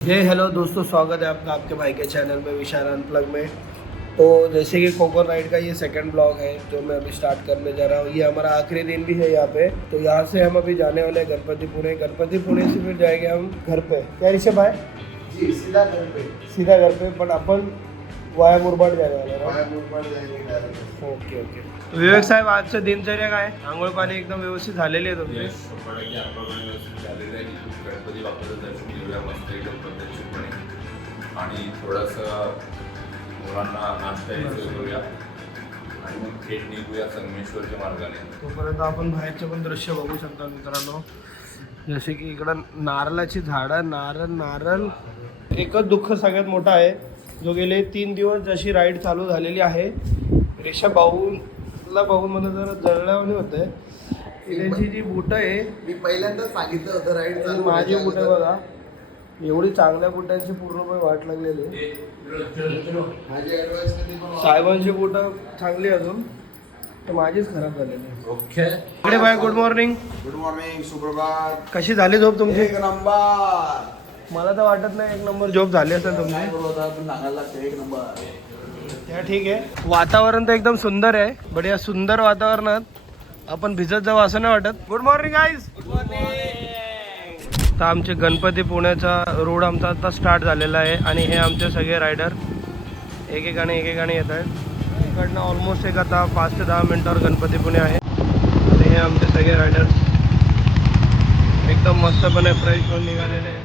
Hello दोस्तों, स्वागत है आपका आपके भाई के चैनल में विशाल अनप्लग में। तो जैसे कि कोको राइड का ये सेकंड ब्लॉग है जो मैं अभी स्टार्ट करने जा रहा हूँ। ये हमारा आखिरी दिन भी है यहाँ पे। तो यहाँ से हम अभी जाने वाले हैं गणपतिपुणे से फिर जाएंगे हम घर पे। क्या ऋषभ भाई? जी सीधा घर पे। सीधा घर पे, बट अपन वाया मुरबाड जाने वाले हैं। वाया मुरबाड जाएंगे डायरेक्ट। Okay okay. विवेक साहेब, आजचं दिनचर्या काय? आंघोळ पाणी एकदम व्यवस्थित झालेली आहे तुमची? गणपती बाप्पाचं दर्शन घेऊया मस्त एकदम पद्धतशीरपणे आणि थोडंसं मुलांना नाश्ता करूया आणि मग थेट निघूया संगमेश्वरच्या मार्गाने. तोपर्यंत आपण बाहेरचे पण दृश्य बघू शकता मित्रांनो. जसे की इकडं नारळाची झाडं, नारळ. एकच दुःख सगळ्यात मोठं आहे, जो गेले 3 दिवस जशी राईड चालू झालेली आहे, ऋषभ भाऊला बघून मला जरा जळल्यावानी होतंय. त्यांची जी बुटं आहे, मी पहिल्यांदा सांगितलं होतं राईड चालू माझी बुटं बघा, एवढी चांगल्या बुटांची पूर्णपणे वाट लागलेली. माझी ॲडवाइस कधी पण साहेबांची बुटं चांगली अजून, तर माझीच खराब झालेली. ओके. इकडे bye, good morning. Good morning, सुप्रभात. कशी झाली झोप तुमची? एक नंबर. मला तर वाटत नाही एक नंबर झोप झाली असेल तुमची. सांगायला लागतं एक नंबर. त्या ठीक आहे. वातावरण तर एकदम सुंदर आहे, बट या सुंदर वातावरणात आपण भिजत जाऊ असं नाही वाटत. Good morning guys. तर आमचे गणपतीपुण्याचा रोड आमचा आता स्टार्ट झालेला आहे आणि हे आमचे सगळे रायडर एकेकाने येत आहेत. इकडनं ऑलमोस्ट एक आता 5 ते 10 मिनिटावर गणपतीपुणे आहे आणि हे आमचे सगळे रायडर एकदम मस्तपणे फ्रेश होऊन निघालेले आहेत.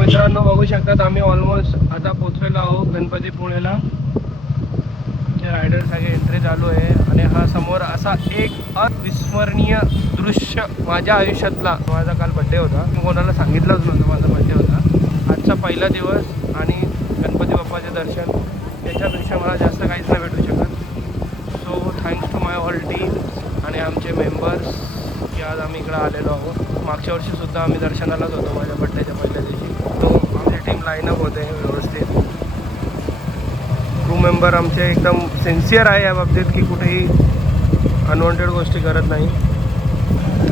मित्रांनो बघू शकतात, आम्ही ऑलमोस्ट आता पोहोचलेलो आहोत गणपतीपुणेला. रायडर सगळे एंट्री चालू आहे आणि हा समोर असा एक अविस्मरणीय दृश्य माझ्या आयुष्यातला. माझा काल बड्डे होता, मी कोणाला सांगितलंच नव्हतं माझा बड्डे होता. आजचा पहिला दिवस आणि गणपती बाप्पाचे दर्शन, त्याच्यापेक्षा मला जास्त काहीच नाही भेटू शकत. So thanks to my all team आणि आमचे मेंबर्स की आज आम्ही इकडं आलेलो आहोत. मागच्या वर्षीसुद्धा आम्ही दर्शनालाच होतो माझ्या बड्डेच्या पहिल्या दिवशी. तो आमची टीम लाईनअप होते व्यवस्थित. क्रू मेंबर आमचे एकदम सिन्सिअर आहे या बाबतीत की कुठेही अनवॉन्टेड गोष्टी करत नाही.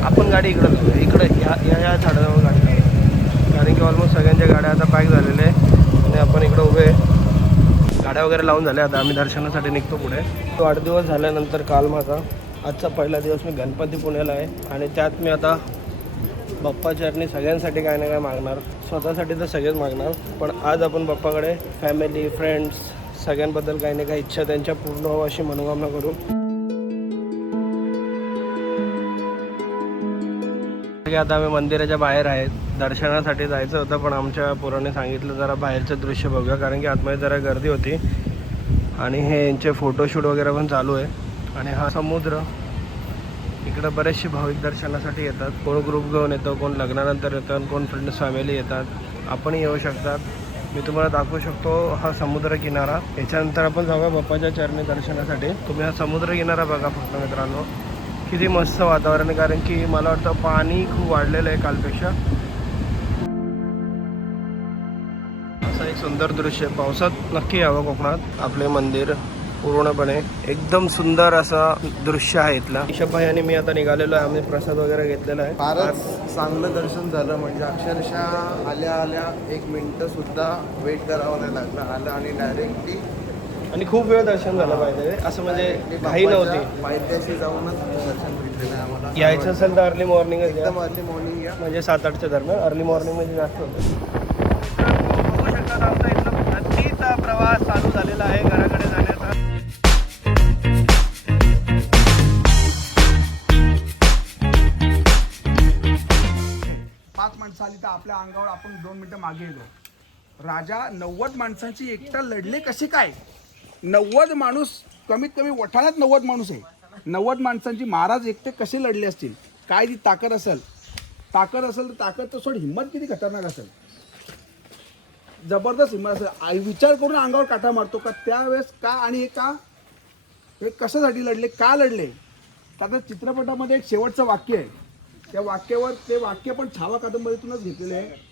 आपण गाडी इकडं लावूया, इकडं या झाडाजवळ गाडी लावूया, कारण की ऑलमोस्ट सगळ्यांच्या गाड्या आता पॅक झालेल्या आहे आणि आपण इकडं उभे गाड्या वगैरे लावून झाल्या. आता आम्ही दर्शनासाठी निघतो पुढे. वाढदिवस झाल्यानंतर काल माझा आजचा पहिला दिवस मी गणपतीपुण्याला आहे आणि त्यात मी आता बाप्पाचरणी सगळ्यांसाठी काय ना काय मागणार. स्वतःसाठी तर सगळेच मागणार, पण आज आपण बाप्पाकडे फॅमिली, फ्रेंड्स सगळ्यांबद्दल काही ना काही इच्छा त्यांच्या पूर्ण व्हावं अशी मनोकामना करू. आता आम्ही मंदिराच्या बाहेर आहेत, दर्शनासाठी जायचं होतं, पण आमच्या पोराने सांगितलं जरा बाहेरचं दृश्य बघूया, कारण की आतमध्ये जरा गर्दी होती आणि हे यांचे फोटोशूट वगैरे पण चालू आहे. आणि हा समुद्र, इकडं बरेचसे भाविक दर्शनासाठी येतात. कोण ग्रुप घेऊन येतो, कोण लग्नानंतर येतात, कोण फ्रेंड्स फॅमिली येतात. आपणही येऊ शकतात. मी तुम्हाला दाखवू शकतो हा समुद्र किनारा. याच्यानंतर आपण जाऊया बाप्पाच्या चरणी दर्शनासाठी. तुम्ही हा समुद्र किनारा बघा फक्त मित्रांनो, किती मस्त वातावरण आहे, कारण की मला वाटतं पाणी खूप वाढलेलं आहे कालपेक्षा. असं एक सुंदर दृश्य, पावसात नक्की यावं कोकणात. आपले मंदिर पूर्णपणे एकदम सुंदर असं दृश्य आहे इथलं. ऋषभ भाई आणि मी आता निघालेलो आहे. आम्ही प्रसाद वगैरे घेतलेला आहे. फारच चांगलं दर्शन झालं, म्हणजे अक्षरशः आल्या 1 मिनिटं सुद्धा वेट करावं नाही लागलं. आलं आणि डायरेक्टली, आणि खूप वेळ दर्शन झालं पाहिजे, असं म्हणजे घाई नव्हती. पायथ्याशी जाऊनच दर्शन भेटलेलं आहे आम्हाला. यायचं असेल तर अर्ली मॉर्निंगच या, एकदम अर्ली मॉर्निंग या, म्हणजे 7-8च्या दरम्यान. अर्ली मॉर्निंग म्हणजे जास्त होतं. बघू शकतात आमचा इथं नक्कीचा प्रवास चालू झालेला आहे घराकडे जाण्याचा. 5 माणसं आली तर आपल्या अंगावर आपण 2 मिनिटं मागे येतो. राजा 90 माणसांची एकटा लढले कसे काय? 90 माणूस, कमीत कमी वठाण्यात 90 माणूस आहे. 90 माणसांची महाराज एकटे कसे लढले असतील? काय ती ताकद असेल तर ताकद तर सोड, हिंमत किती खतरनाक असेल, जबरदस्त हिंमत असेल. विचार करून अंगावर काटा मारतो का त्यावेळेस का, आणि हे कशासाठी लढले, का लढले. त्यात चित्रपटामध्ये एक शेवटचं वाक्य आहे, त्या वाक्यावर, ते वाक्य पण छावा कादंबरीतूनच घेतलेलं आहे.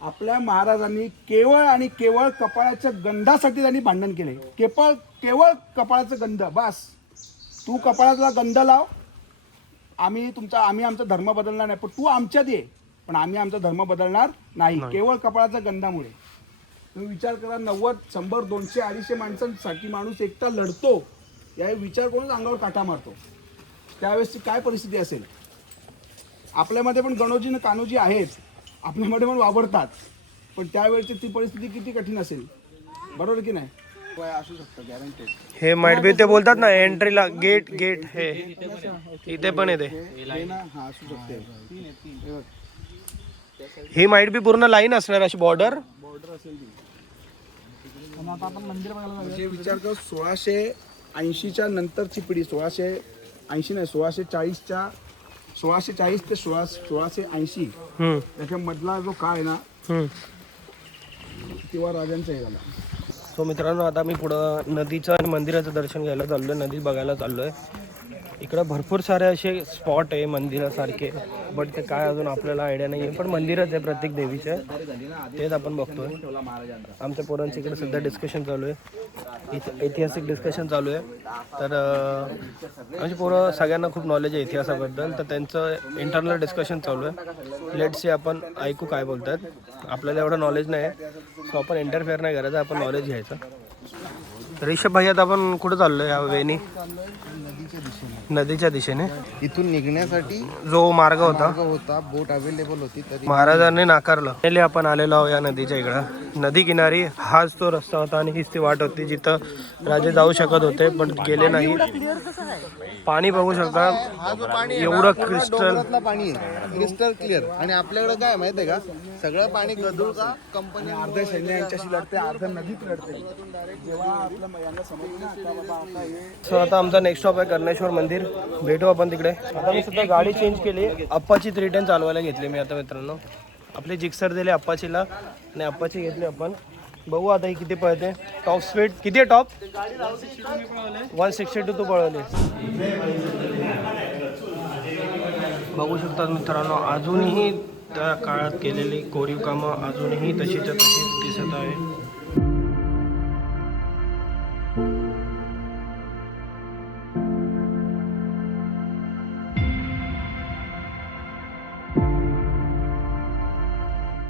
आपल्या महाराजांनी केवळ आणि केवळ कपाळाच्या गंधासाठी त्यांनी भांडण केले. केवळ कपाळाचं गंध बस. तू कपाळाला गंध लाव, आम्ही आमचा धर्म बदलणार नाही, पण तू आमच्यात ये, पण आम्ही आमचा धर्म बदलणार नाही. केवळ कपाळाच्या गंधामुळे. तुम्ही विचार करा, 90, 100, 200, 250 माणसांसाठी माणूस एकटा लढतो, या विचार करून अंगावर काटा मारतो. त्यावेळेसची काय परिस्थिती असेल. आपल्यामध्ये पण गणोजी आणि कान्होजी आहेत, आपल्यामध्ये पण वावरतात, पण त्यावेळेची ती परिस्थिती किती कठीण असेल. बरोबर की नाही. असू शकतं गॅरंटेड. हे माइट बी ते बोलतात ना एंट्रीला गेट हे इथे पण येते. हा असू शकते. ही माइट बी पूर्ण लाईन असणार अशी बॉर्डर असेल ती. म्हणजे विचार कर, 1680च्या नंतरची पिढी, 1680 नाही 1640च्या 1640 ते 1680 त्याच्या मधला जो काळ आहे ना, तेव्हा राजांचा हे झाला. सो मित्रांनो, आता मी पुढं नदीचं आणि मंदिराचं दर्शन घ्यायला चाललो आहे, नदी बघायला चाललो आहे. इकडं भरपूर सारे असे स्पॉट आहे मंदिरासारखे, बट ते काय अजून आपल्याला आयडिया नाही आहे, पण मंदिरच आहे प्रत्येक देवीचं, तेच आपण बघतोय. आमच्या पोरांचं इकडे सध्या डिस्कशन चालू आहे, ऐतिहासिक डिस्कशन चालू आहे. तर आमची पोरं सगळ्यांना खूप नॉलेज आहे इतिहासाबद्दल, तर त्यांचं इंटरनल डिस्कशन चालू आहे. लेट्स सी, आपण ऐकू काय बोलतात. आपल्याला एवढं नॉलेज नाही आहे, सो आपण इंटरफेअर नाही करायचं, आपण नॉलेज घ्यायचं. ऋषभ भाई, आता आपण कुठं चाललो आहे? ह्या वेनी नदीच्या दिशेने. इथून निघण्यासाठी जो मार्ग होता बोट अवेलेबल होती, तरी महाराजांनी नाकारलं. पहिले आपण आलेलो आहोत या नदीच्या इकडं. नदी किनारी हाच तो रस्ता होता आणि हीच ती वाट होती जिथं राजे जाऊ शकत होते, पण गेले नाही. पाणी बघू शकता, एवढं क्रिस्टल पाणी आहे, क्रिस्टल क्लिअर. आणि आपल्याकडे काय माहिती आहे का, सगळं पाणी गढूळ का कंपनी अर्ध सैन्य यांच्याशी लढते, अर्ध नदीत लढते. जेव्हा आपलं यांना समजलं ना, आता बाबा आता हे. सो आता आमचा नेक्स्ट स्टॉप आहे कर्णेश्वर मंदिर, भेटू आपण तिकडे. आता मी सुद्धा गाडी चेंज केली, अप्पाची 310 चालवायला घेतली मी आता मित्रांनो. आपले जिक्सर दिले अप्पाचीला आणि अप्पाची घेतली आपण. बघू आता ही किती पळते. टॉप स्पीड किती आहे? टॉप 162 तू पळवली. बघू शकतात मित्रांनो, अजूनही त्या काळात केलेली कोरीव कामं अजूनही तशीच्या तशीच दिसत आहे.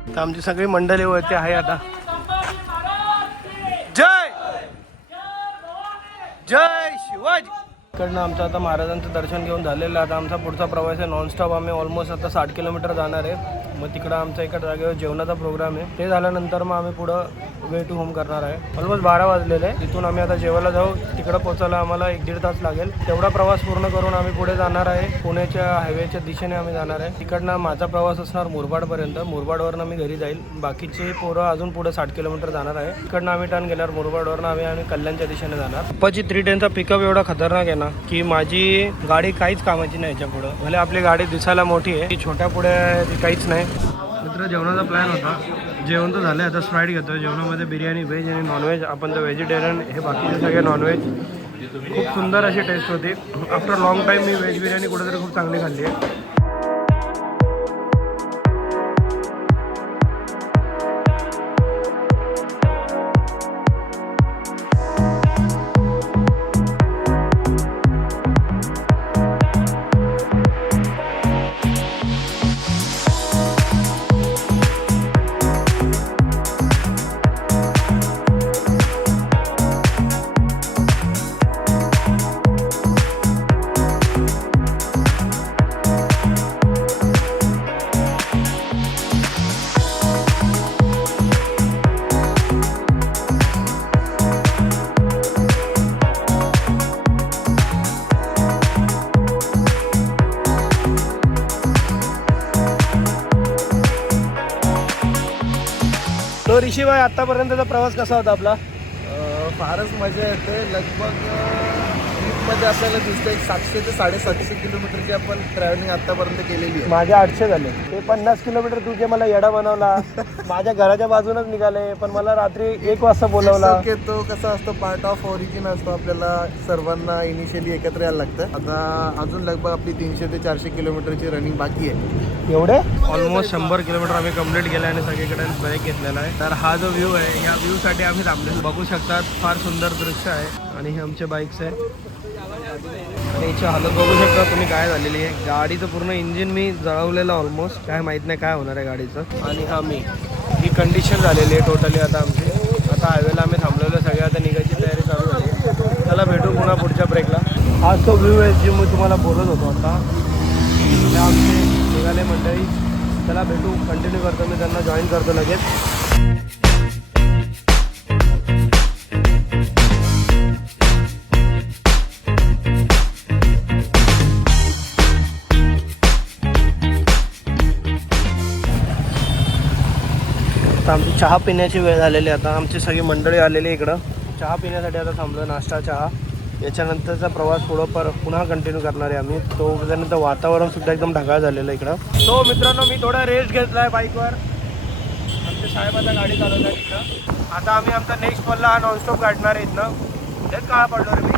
तर आमची सगळी मंडळी वरती आहे आता. जय जय शिवाजी. इकडनं आमचं आता महाराजांचं दर्शन घेऊन झालेलं. आता आमचा पुढचा प्रवास आहे नॉनस्टॉप. आम्ही ऑलमोस्ट आता 60 किलोमीटर जाणार आहे. मग तिकडं आमचा एका जागेवर जेवणाचा प्रोग्राम आहे. ते झाल्यानंतर मग आम्ही पुढं वे टू होम करणार आहे. ऑलमोस्ट 12 वाजलेले आहे. तिथून आम्ही आता जेवायला जाऊ. तिकडं पोचायला आम्हाला 1-1.5 तास लागेल. तेवढा प्रवास पूर्ण करून आम्ही पुढे जाणार आहे. पुण्याच्या हायवेच्या दिशेने आम्ही जाणार आहे. तिकडनं माझा प्रवास असणार मुरबाडपर्यंत. मुरबाडवरनं मी घरी जाईल. बाकीचे पोरं अजून पुढे 60 किलोमीटर जाणार आहे. तिकडनं आम्ही टर्न गेल्यावर मुरबाडवरनं आम्ही कल्याणच्या दिशेने जाणार. अप्पाची 310चा पिकअप एवढा खतरनाक आहे ना की माझी गाडी काहीच कामाची नाही याच्या पुढं. भले आपली गाडी दिसायला मोठी आहे, ती छोट्या पुढे ती काहीच नाही. मित्र, जेवणाचा प्लॅन होता. जेवण तर झालं, आता स्प्राईट घेतो. जेवणामध्ये बिर्याणी व्हेज आणि नॉनव्हेज. आपण तर व्हेजिटेरियन, हे बाकीचे सगळे नॉनव्हेज. खूप सुंदर अशी टेस्ट होती. आफ्टर लॉंग टाईम मी व्हेज बिर्याणी कुठेतरी खूप चांगली खाल्ली आहे. तो ऋषीभाई, आतापर्यंतचा प्रवास कसा होता आपला? फारच मजा येते. लगभग रनिंगमध्ये आपल्याला दिसतं एक 700 ते 750 किलोमीटरची आपण ट्रॅव्हलिंग आतापर्यंत केलेली आहे. माझे 800 झाले. ते 50 किलोमीटर तुझे मला येडा बनवला. माझ्या घराच्या बाजूनच निघाले, पण मला रात्री 1 वाजता बोलवला. तो कसा असतो, पार्ट ऑफ ओरिजिन असतो. आपल्याला सर्वांना इनिशियली एकत्र यायला लागतं. आता अजून लगभग आपली 300 ते 400 किलोमीटरची रनिंग बाकी आहे. एवढे ऑलमोस्ट 100 किलोमीटर आम्ही कंप्लीट केलं आणि सगळीकडे ब्रेक घेतलेला आहे. तर हा जो व्ह्यू आहे, या व्ह्यूसाठी आम्ही थांबलो. बघू शकतात, फार सुंदर दृश्य आहे. आणि हे आमचे बाईक्स आहे आणि याची हालत बघू शकता तुम्ही काय झालेली आहे. गाडीचं पूर्ण इंजिन मी जळवलेलं ऑलमोस्ट. काय माहीत नाही काय होणार आहे गाडीचं. आणि हा मी ही कंडिशन झालेली आहे टोटली आता आमची. आता हायवेला आम्ही थांबलेलो सगळे, आता निघायची तयारी चालू झाली. चला भेटू पुन्हा पुढच्या ब्रेकला. हा तो व्ह्यू आहे जे मी तुम्हाला बोलत होतो आता. आमचे निघाले मंडळी. चला भेटू, कंटिन्यू करतो मी, त्यांना जॉईन करतो लगेच. आता आमची चहा पिण्याची वेळ झालेली आहे. आता आमची सगळी मंडळी आलेली इकडं चहा पिण्यासाठी. आता थांबलो, नाश्ता चहा. याच्यानंतरचा प्रवास पुन्हा कंटिन्यू करणार आहे आम्ही. तोपर्यंत वातावरण सुद्धा एकदम ढगाळ झालेलं आहे इकडं. सो मित्रांनो, मी थोडा रेस्ट घेतला आहे बाईकवर. आमच्या साहेब आता गाडी चालवत आहे इकडं. आता आम्ही आमचा नेक्स्ट पल्ला हा नॉनस्टॉप काढणार आहे इथनं. तेच काळा पडलो रे मी.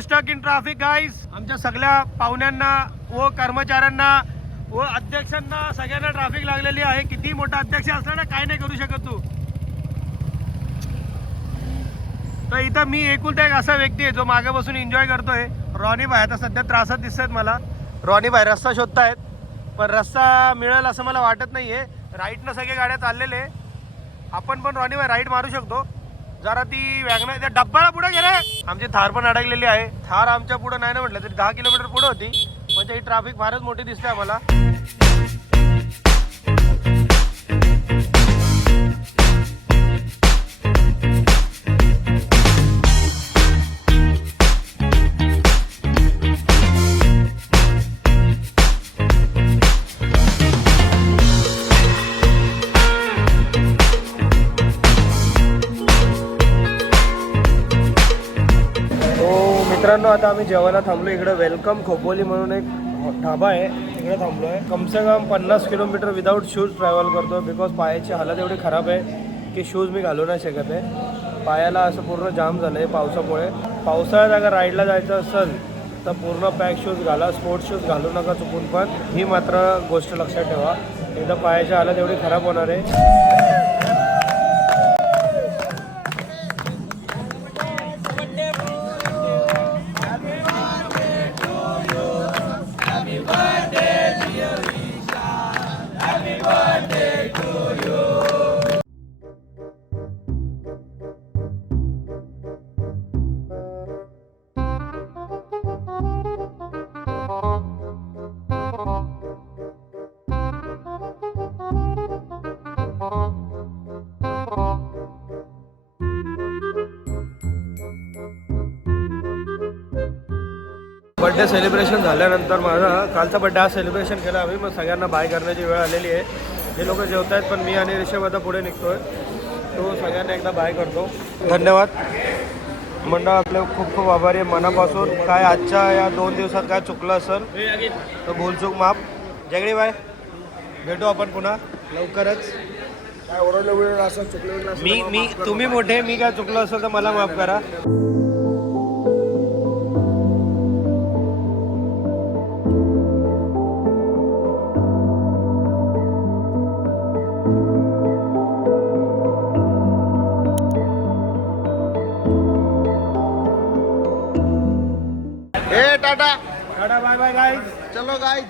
Stuck in traffic guys. आमच्या सगळ्या पाहुण्यांना व कर्मचाऱ्यांना व अध्यक्षांना सगळ्यांना ट्रॅफिक लागलेली आहे. किती मोठा अध्यक्ष असला ना, काय नाही करू शकत तू. तर इथं मी एकुलता एक असा व्यक्ती आहे जो मागे बसून एन्जॉय करतोय. रॉनी भाई आता सध्या त्रासात दिसत आहेत मला. रॉनी भाई रस्ता शोधतायत, पण रस्ता मिळेल असं मला वाटत नाहीये. राईटनं सगळे गाड्या चाललेले. आपण पण रॉनी भाई राईट मारू शकतो. जरा ती वॅगनर त्या डब्बाला पुढे गेले. आमची थार पण अडकलेली आहे. थार आमच्या पुढे नाही ना म्हटलं तरी 10 किलोमीटर पुढे होती. म्हणजे ही ट्रॅफिक फारच मोठी दिसते आम्हाला. मित्रांनो, आता आम्ही जेवायला थांबलो इकडे. वेलकम खोपोली म्हणून एक ढाबा आहे, तिकडे थांबलो आहे. कमसे कम 50 किलोमीटर विदाऊट शूज ट्रॅव्हल करतो. बिकॉज पायाची हालत एवढी खराब आहे की शूज मी घालू नाही शकत आहे. पायाला असं पूर्ण जाम झालं आहे पावसामुळे. पावसाळ्यात अगर राईडला जायचं असेल तर पूर्ण पॅक शूज घाला, स्पोर्ट्स शूज घालू नका चुकून. पण ही मात्र गोष्ट लक्षात ठेवा, एकदा पायाची हालत एवढी खराब होणार आहे. बड्डे सेलिब्रेशन झाल्यानंतर माझा कालचा बड्डे आज सेलिब्रेशन केला आम्ही. मग सगळ्यांना बाय करण्याची वेळ आलेली आहे. हे लोक जेवत आहेत, पण मी आणि ऋषभ आता पुढे निघतोय. तो सगळ्यांना एकदा बाय करतो. धन्यवाद मंडळ, आपले खूप खूप आभारी आहे मनापासून. काय आजच्या या 2 दिवसात काय चुकलं असेल तर भूलचूक माफ. जगडी बाय, भेटू आपण पुन्हा लवकरच. काय ओरडलं वेळ असं चुकलं मी तुम्ही मोठे, मी काय चुकलं असेल तर मला माफ करा. ए tata tata bye bye guys. चलो गाइज.